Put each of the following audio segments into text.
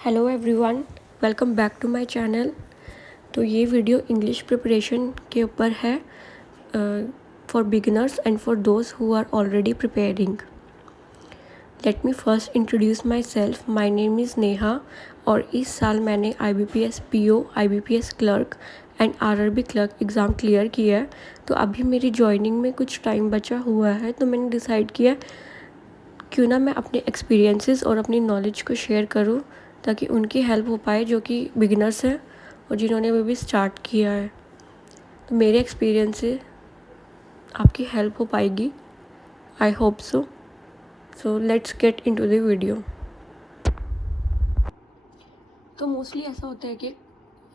Hello everyone, welcome back to my channel. तो ये video English preparation के ऊपर है for beginners and for those who are already preparing. Let me first introduce myself. My name is Neha और इस साल मैंने IBPS PO, IBPS clerk and RRB clerk exam clear किया है। तो अभी मेरी जॉइनिंग में कुछ टाइम बचा हुआ है, तो मैंने डिसाइड किया क्यों ना मैं अपने एक्सपीरियंसेस और अपनी नॉलेज को शेयर करूं, ताकि उनकी हेल्प हो पाए जो कि बिगिनर्स हैं और जिन्होंने अभी स्टार्ट किया है। तो मेरे एक्सपीरियंस से आपकी हेल्प हो पाएगी, I hope so. So let's get into the video. तो मोस्टली ऐसा होता है कि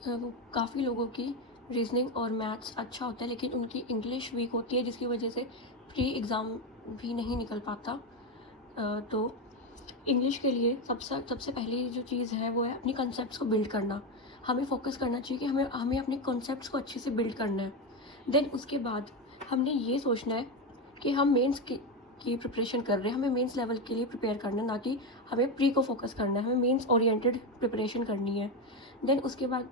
काफ़ी लोगों की रीजनिंग और मैथ्स अच्छा होता है, लेकिन उनकी इंग्लिश वीक होती है, जिसकी वजह से प्री एग्ज़ाम भी नहीं निकल पाता। तो इंग्लिश के लिए सबसे पहली जो चीज़ है वो है अपनी कॉन्सेप्ट्स को बिल्ड करना। हमें फोकस करना चाहिए कि हमें अपने कॉन्सेप्ट्स को अच्छे से बिल्ड करना है। देन उसके बाद हमने ये सोचना है कि हम मेंस की प्रिपरेशन कर रहे हैं, हमें मेंस लेवल के लिए प्रिपेयर करना है, ना कि हमें प्री को फोकस करना है। हमें मेंस ओरिएंटेड प्रिपरेशन करनी है। देन उसके बाद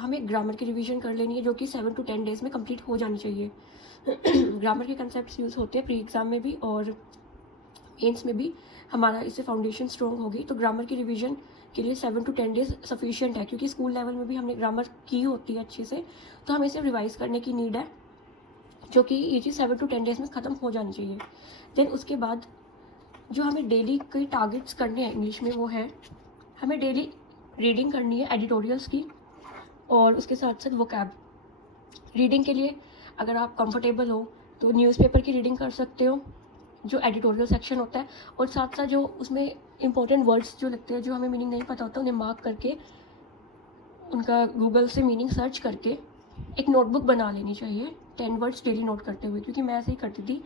हमें ग्रामर की रिवीजन कर लेनी है, जो कि 7 to 10 डेज़ में कंप्लीट हो जानी चाहिए। ग्रामर के कंसेप्ट यूज़ होते हैं प्री एग्ज़ाम में भी और मेंस में भी। हमारा इससे फाउंडेशन स्ट्रॉन्ग होगी। तो ग्रामर की रिवीजन के लिए 7 to 10 डेज़ सफिशिएंट है, क्योंकि स्कूल लेवल में भी हमने ग्रामर की होती है अच्छे से। तो हमें इसे रिवाइज़ करने की नीड है, जो कि ये चीज़ 7 to 10 डेज़ में ख़त्म हो जानी चाहिए। देन उसके बाद जो हमें डेली कई टारगेट्स करने हैं इंग्लिश में, वो है हमें डेली रीडिंग करनी है एडिटोरियल्स की, और उसके साथ साथ वोकैब। रीडिंग के लिए अगर आप कंफर्टेबल हो तो न्यूज़पेपर की रीडिंग कर सकते हो, जो एडिटोरियल सेक्शन होता है, और साथ साथ जो उसमें इंपॉर्टेंट वर्ड्स जो लगते हैं, जो हमें मीनिंग नहीं पता होता, उन्हें मार्क करके उनका गूगल से मीनिंग सर्च करके एक नोटबुक बना लेनी चाहिए 10 वर्ड्स डेली नोट करते हुए। क्योंकि मैं ऐसे ही करती थी,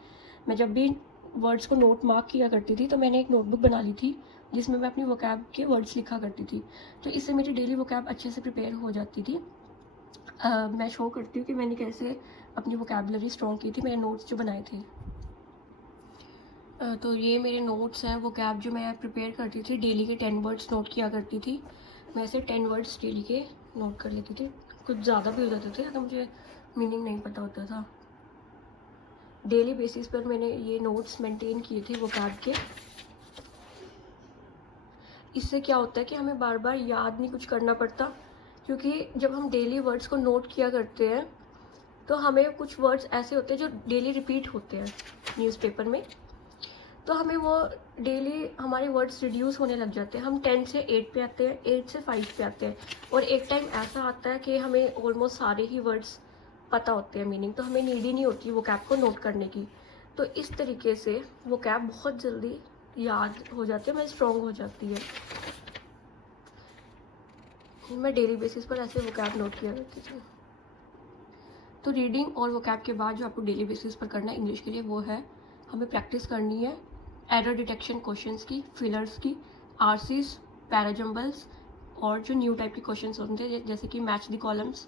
मैं जब भी वर्ड्स को नोट मार्क किया करती थी तो मैंने एक नोटबुक बना ली थी, जिसमें मैं अपनी वोकैब के वर्ड्स लिखा करती थी। तो इससे मेरी डेली वोकैब अच्छे से प्रिपेयर हो जाती थी। मैं शो करती हूँ कि मैंने कैसे अपनी वोकैबुलरी स्ट्रॉन्ग की थी, मैंने नोट्स जो बनाए थे। तो ये मेरे नोट्स हैं, वोकैब जो मैं प्रिपेयर करती थी। डेली के 10 वर्ड्स नोट किया करती थी। मैं ऐसे 10 वर्ड्स डेली के नोट कर लेती थी। कुछ ज़्यादा भी हो जाते थे अगर मुझे मीनिंग नहीं पता होता था। डेली बेसिस पर मैंने ये नोट्स मेंटेन किए थे वोकैब के। इससे क्या होता है कि हमें बार बार याद नहीं कुछ करना पड़ता, क्योंकि जब हम डेली वर्ड्स को नोट किया करते हैं तो हमें कुछ वर्ड्स ऐसे होते हैं जो डेली रिपीट होते हैं न्यूज़पेपर में। तो हमें वो डेली हमारे वर्ड्स रिड्यूस होने लग जाते हैं। हम 10 से 8 पे आते हैं, 8 से 5 पे आते हैं, और एक टाइम ऐसा आता है कि हमें ऑलमोस्ट सारे ही वर्ड्स पता होते हैं मीनिंग, तो हमें नीड ही नहीं होती वो कैप को नोट करने की। तो इस तरीके से वो कैप बहुत जल्दी याद हो जाती है, मैं स्ट्रॉन्ग हो जाती है। मैं डेली बेसिस पर ऐसे वो कैप नोट किया करती थी। तो रीडिंग और वो कैप के बाद जो आपको डेली बेसिस पर करना है इंग्लिश के लिए, वो है हमें प्रैक्टिस करनी है एरर डिटेक्शन क्वेश्चंस की, फिलर्स की, आरसीज, पैराजम्बल्स, और जो न्यू टाइप के क्वेश्चंस होते हैं जैसे कि मैच द कॉलम्स,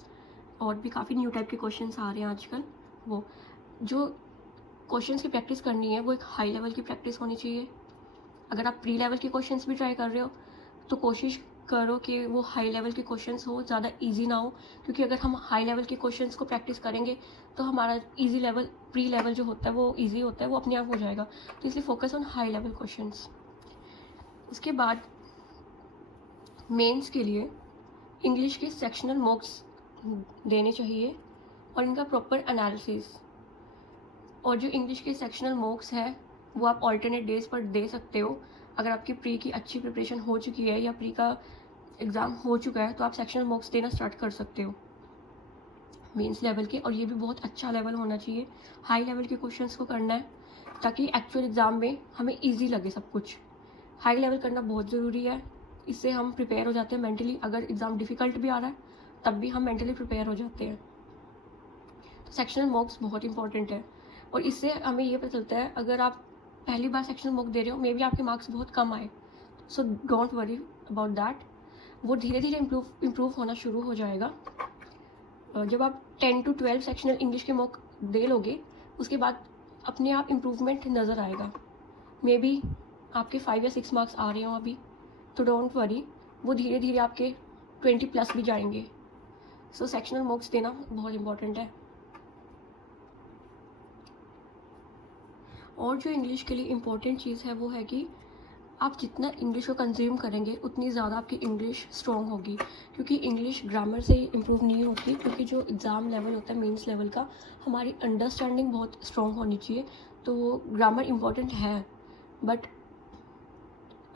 और भी काफ़ी न्यू टाइप के क्वेश्चंस आ रहे हैं आजकल। वो जो क्वेश्चंस की प्रैक्टिस करनी है वो एक हाई लेवल की प्रैक्टिस होनी चाहिए। अगर आप प्री लेवल के क्वेश्चंस भी ट्राई कर रहे हो तो कोशिश करो कि वो हाई लेवल के क्वेश्चंस हो, ज़्यादा इजी ना हो, क्योंकि अगर हम हाई लेवल के क्वेश्चंस को प्रैक्टिस करेंगे तो हमारा इजी लेवल, प्री लेवल जो होता है वो इजी होता है, वो अपने आप हो जाएगा। तो इसलिए focus on high level questions. उसके बाद मेंस के लिए इंग्लिश के सेक्शनल मॉक्स देने चाहिए और इनका प्रॉपर एनालिसिस। और जो इंग्लिश के सेक्शनल मॉक्स है वो आप ऑल्टरनेट डेज पर दे सकते हो। अगर आपकी प्री की अच्छी प्रिपरेशन हो चुकी है या प्री का एग्ज़ाम हो चुका है तो आप सेक्शनल मॉक्स देना स्टार्ट कर सकते हो मेंस लेवल के, और ये भी बहुत अच्छा लेवल होना चाहिए। हाई लेवल के क्वेश्चंस को करना है ताकि एक्चुअल एग्ज़ाम में हमें ईजी लगे सब कुछ। हाई लेवल करना बहुत ज़रूरी है, इससे हम प्रिपेयर हो जाते हैं मेंटली। अगर एग्ज़ाम डिफ़िकल्ट भी आ रहा है तब भी हम मेंटली प्रिपेयर हो जाते हैं। तो सेक्शनल मॉक्स बहुत इंपॉर्टेंट है, और इससे हमें ये पता चलता है अगर आप पहली बार सेक्शनल मॉक दे रहे हो, मे बी आपके मार्क्स बहुत कम आए, so don't worry about that. वो धीरे धीरे इम्प्रूव होना शुरू हो जाएगा। जब आप 10 to 12 सेक्शनल इंग्लिश के मॉक दे लोगे, उसके बाद अपने आप इम्प्रूवमेंट नज़र आएगा। मे बी आपके 5 या 6 मार्क्स आ रहे हो अभी, तो डोंट वरी, वो धीरे धीरे आपके 20+ भी जाएंगे। सो सेक्शनल मार्क्स देना बहुत इम्पॉर्टेंट है। और जो इंग्लिश के लिए इम्पॉर्टेंट चीज़ है वो है कि आप जितना इंग्लिश को कंज्यूम करेंगे उतनी ज़्यादा आपकी इंग्लिश स्ट्रॉन्ग होगी, क्योंकि इंग्लिश ग्रामर से इम्प्रूव नहीं होती, क्योंकि जो एग्ज़ाम लेवल होता है मेंस लेवल का, हमारी अंडरस्टैंडिंग बहुत स्ट्रॉन्ग होनी चाहिए। तो ग्रामर इम्पॉर्टेंट है, बट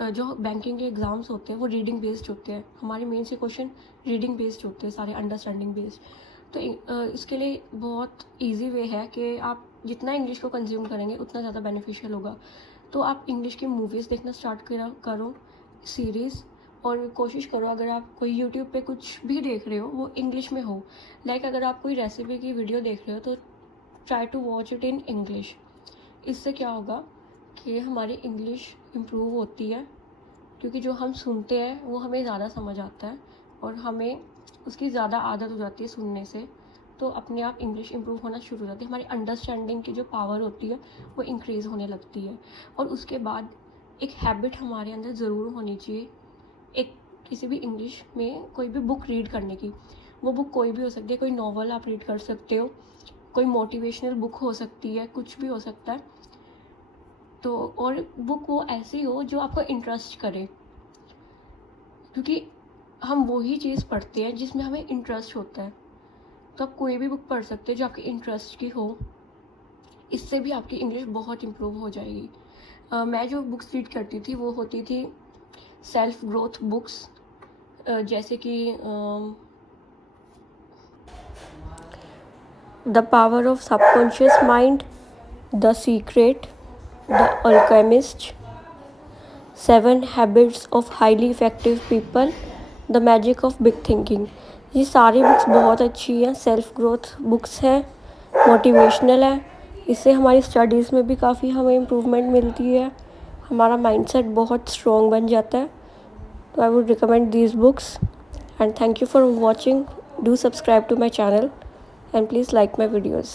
जो बैंकिंग के एग्ज़ाम्स होते हैं वो रीडिंग बेस्ड होते हैं, हमारे मेंस के क्वेश्चन रीडिंग बेस्ड होते हैं सारे, अंडरस्टैंडिंग बेस्ड। तो इसके लिए बहुत ईजी वे है कि आप जितना इंग्लिश को कंज्यूम करेंगे उतना ज़्यादा बेनिफिशियल होगा। तो आप इंग्लिश की मूवीज़ देखना स्टार्ट करो, सीरीज़, और कोशिश करो अगर आप कोई यूट्यूब पे कुछ भी देख रहे हो वो इंग्लिश में हो। लाइक अगर आप कोई रेसिपी की वीडियो देख रहे हो तो try to watch it in English. इससे क्या होगा कि हमारी इंग्लिश इम्प्रूव होती है, क्योंकि जो हम सुनते हैं वो हमें ज़्यादा समझ आता है और हमें उसकी ज़्यादा आदत हो जाती है सुनने से। तो अपने आप इंग्लिश इम्प्रूव होना शुरू हो जाती है, हमारी अंडरस्टैंडिंग की जो पावर होती है वो इंक्रीज़ होने लगती है। और उसके बाद एक हैबिट हमारे अंदर ज़रूर होनी चाहिए, एक किसी भी इंग्लिश में कोई भी बुक रीड करने की। वो बुक कोई भी हो सकती है, कोई नॉवल आप रीड कर सकते हो, कोई मोटिवेशनल बुक हो सकती है, कुछ भी हो सकता है। तो और बुक वो ऐसी हो जो आपको इंटरेस्ट करे, क्योंकि हम वही चीज़ पढ़ते हैं जिसमें हमें इंटरेस्ट होता है। तो आप कोई भी बुक पढ़ सकते हो जो आपके इंटरेस्ट की हो, इससे भी आपकी इंग्लिश बहुत इम्प्रूव हो जाएगी। मैं जो बुक्स रीड करती थी वो होती थी सेल्फ ग्रोथ बुक्स, जैसे कि the power of subconscious mind, the secret, the alchemist, 7 habits of highly effective people, the magic of big thinking. ये सारी बुक्स बहुत अच्छी हैं, सेल्फ ग्रोथ बुक्स हैं, मोटिवेशनल है। इससे हमारी स्टडीज़ में भी काफ़ी हमें इम्प्रूवमेंट मिलती है, हमारा माइंडसेट बहुत स्ट्रॉन्ग बन जाता है। तो I would recommend these books and thank you for watching. Do subscribe to my channel and please like my videos.